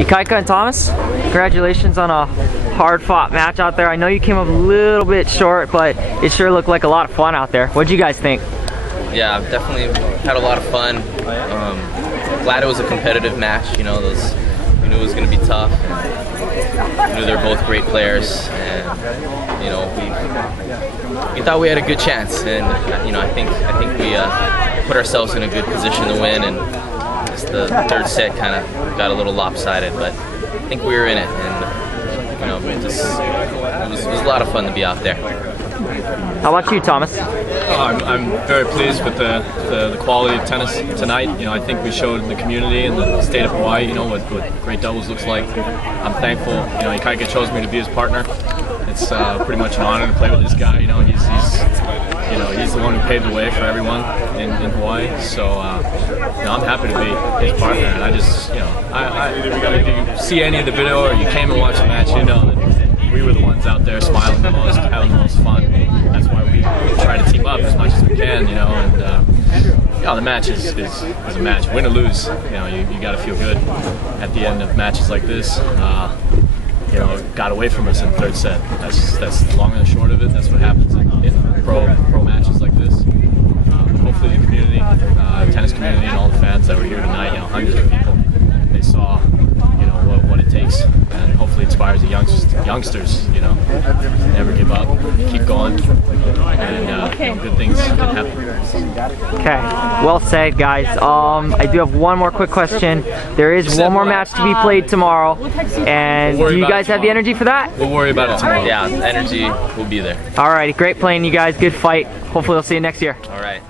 Ikaika and Thomas, congratulations on a hard-fought match out there. I know you came up a little bit short, but it sure looked like a lot of fun out there. What'd you guys think? Yeah, I've definitely had a lot of fun. Glad it was a competitive match. You know, we knew it was going to be tough. We knew they were both great players, and you know, we thought we had a good chance. And you know, I think we put ourselves in a good position to win. And just the third set kind of got a little lopsided, but I think we were in it. And you know, it was a lot of fun to be out there. How about you, Thomas? I'm very pleased with the quality of tennis tonight. You know, I think we showed the community and the state of Hawaii, you know, what great doubles looks like. I'm thankful, you know, Ikaika chose me to be his partner. It's pretty much an honor to play with this guy. You know, he's the one who paved the way for everyone in Hawaii. So, you know, I'm happy to be his partner. And I just, you know, if you see any of the video or you came and watched the match, you know that we were the ones out there smiling the most, having the most fun. That's why we try to team up as much as we can, you know. And you know, the match is a match. Win or lose, you know, you got to feel good at the end of matches like this. You know, got away from us in the third set. That's the long and the short of it. That's what happens in pro matches like this. Hopefully the community, tennis community, and all the fans that were here tonight, you know, hundreds of people, they saw, you know, what it takes, and hopefully inspires the youngsters, you know, never give up, keep going, and you know, good things can happen. Okay, well said, guys. I do have one more quick question. There is one more match to be played tomorrow, and do you guys have the energy for that? We'll worry about it tomorrow. Yeah, the energy will be there. Alrighty, great playing, you guys. Good fight. Hopefully we'll see you next year. All right.